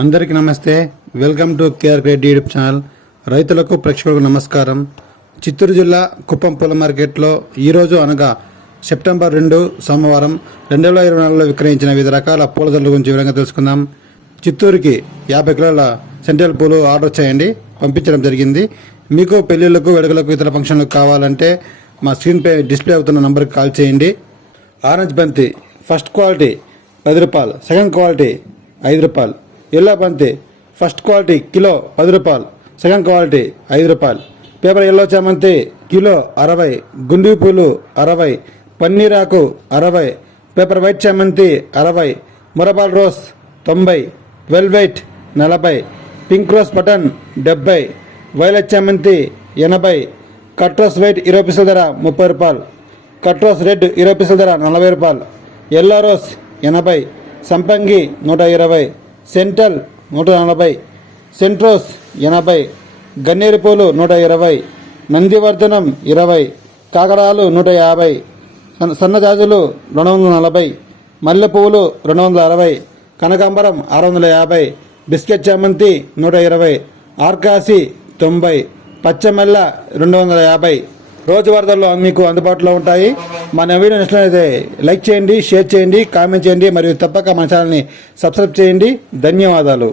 అందరికీ నమస్తే. Welcome to KR Cred YouTube channel. రైతులకు ప్రేక్షకులకు నమస్కారం. చిత్తూరు జిల్లా కుప్పం పూల మార్కెట్లో ఈరోజు అనగా సెప్టెంబర్ రెండు సోమవారం రెండు వేల ఇరవై నాలుగులో విక్రయించిన వివిధ రకాల పూల ధరల గురించి వివరంగా తెలుసుకుందాం. చిత్తూరుకి యాభై కిలోల సెంట్రల్ పూలు ఆర్డర్ చేయండి. పంపించడం జరిగింది. మీకు పెళ్ళిళ్ళకు వేడుకలకు ఇతర ఫంక్షన్లకు కావాలంటే మా స్క్రీన్పై డిస్ప్లే అవుతున్న నంబర్కి కాల్ చేయండి. ఆరెంజ్ బంతి ఫస్ట్ క్వాలిటీ పది రూపాయలు సెకండ్ క్వాలిటీ ఐదు రూపాయలు. ఎల్లో బంతి ఫస్ట్ క్వాలిటీ కిలో పది రూపాయలు సెకండ్ క్వాలిటీ ఐదు రూపాయలు. పేపర్ ఎల్లో చామంతి కిలో అరవై గుండి పూలు అరవై పన్నీరాకు అరవై పేపర్ వైట్ చామంతి అరవై మురబాల్ రోస్ తొంభై వెల్వెట్ నలభై పింక్ రోస్ బటన్ డెబ్బై వైలెట్ చామంతి ఎనభై కట్రోస్ వైట్ ఇరవై పీసుల ధర ముప్పై రూపాయలు కట్రోస్ రెడ్ ఇరవై పీసుల ధర నలభై రూపాయలు ఎల్లో రోస్ ఎనభై సంపంగి నూట ఇరవై సెంట్రల్ నూట నలభై సెంట్రోస్ ఎనభై గన్నేరుపూలు నూట ఇరవై నందివర్ధనం ఇరవై కాకరాలు నూట యాభై సన్నజాజులు రెండు వందల నలభై మల్లె పువ్వులు రెండు వందల అరవై కనకాంబరం ఆరు వందల యాభై బిస్కెట్ చామంతి నూట ఇరవై ఆర్కాసి తొంభై పచ్చమెల్ల రెండు వందల యాభై రోజు వరదల్లో మీకు అందుబాటులో ఉంటాయి. మన వీడియో నచ్చినట్లయితే లైక్ చేయండి షేర్ చేయండి కామెంట్ చేయండి మరియు తప్పక మన ఛానల్ని సబ్స్క్రైబ్ చేయండి. ధన్యవాదాలు.